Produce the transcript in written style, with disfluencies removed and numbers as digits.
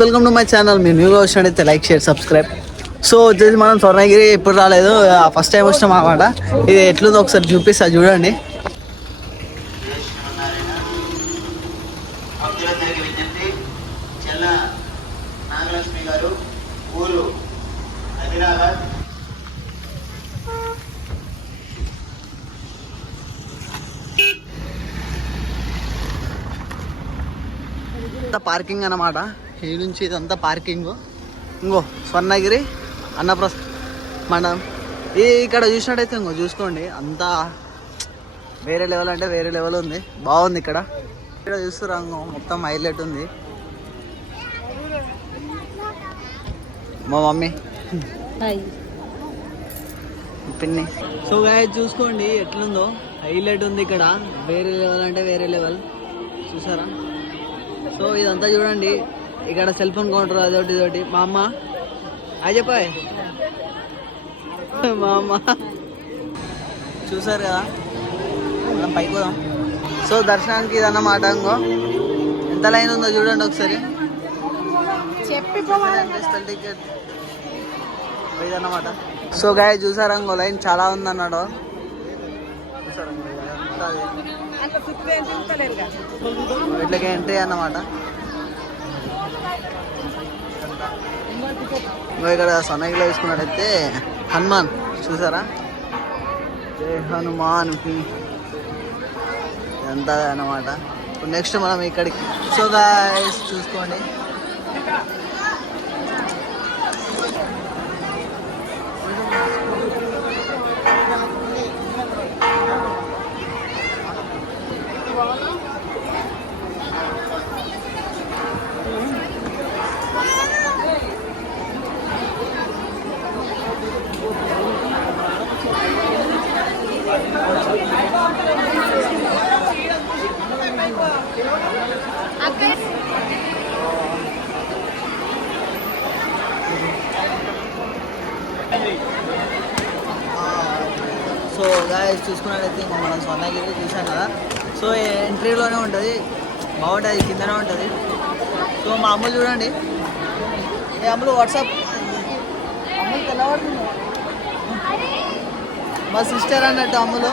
Welcome to my channel. మీరు న్యూగా వచ్చినట్టయితే లైక్ షేర్ సబ్స్క్రైబ్. సో వచ్చేసి మనం స్వర్ణగిరి ఎప్పుడు రాలేదు, ఫస్ట్ టైం వచ్చినాం అన్నమాట. ఇది ఎట్లుందో ఒకసారి చూపిస్తా చూడండి. పార్కింగ్ అన్నమాట. ఈ నుంచి ఇదంతా పార్కింగ్. ఇంకో స్వర్ణగిరి మండలం. ఇక్కడ చూసినట్టయితే ఇంకో చూసుకోండి, అంతా వేరే లెవెల్ అంటే వేరే లెవెల్ ఉంది. బాగుంది ఇక్కడ. ఇక్కడ చూస్తురా మొత్తం హైలైట్ ఉంది. మా మమ్మీ పిన్ని. సో గాయస్ చూసుకోండి ఎట్లుందో, హైలైట్ ఉంది ఇక్కడ. వేరే లెవెల్ అంటే వేరే లెవెల్, చూసారా? సో ఇదంతా చూడండి. ఇక్కడ సెల్ ఫోన్ కౌంటర్ అదొకటి ఇదొకటి. మా అమ్మ అది చెప్పాయి. మా అమ్మ చూసారు కదా, మనం పైకి పోదాం. సో దర్శనానికి ఇదన్నమాట. ఇంకో ఎంత లైన్ ఉందో చూడండి ఒకసారి. టికెట్ ఇదన్నమాట. సో గాయ చూసారా, ఇంకో లైన్ చాలా ఉందన్నాడు. ఇట్లకి ఎంట్రీ అన్నమాట. ఇక్కడ సన్నగిలో వేసుకున్నట్టయితే హనుమాన్ చూసారా, జై హనుమాన్కి ఎంత అన్నమాట. నెక్స్ట్ మనం ఇక్కడికి. సో గాయ్స్ చూసుకోండి, సో గాయస్ చూసుకున్నట్టయితే ఇంకా మనం స్వర్ణగిరి చూసాం కదా. సో ఎంట్రీలోనే ఉంటుంది, బాగుంటుంది, కిందనే ఉంటుంది. సో మా అమ్ములు చూడండి, ఏ అమ్ములు వాట్సాప్ అమ్ములు తెల్లవాడుతుంది. మా సిస్టర్ అన్నట్టు అమ్ములు.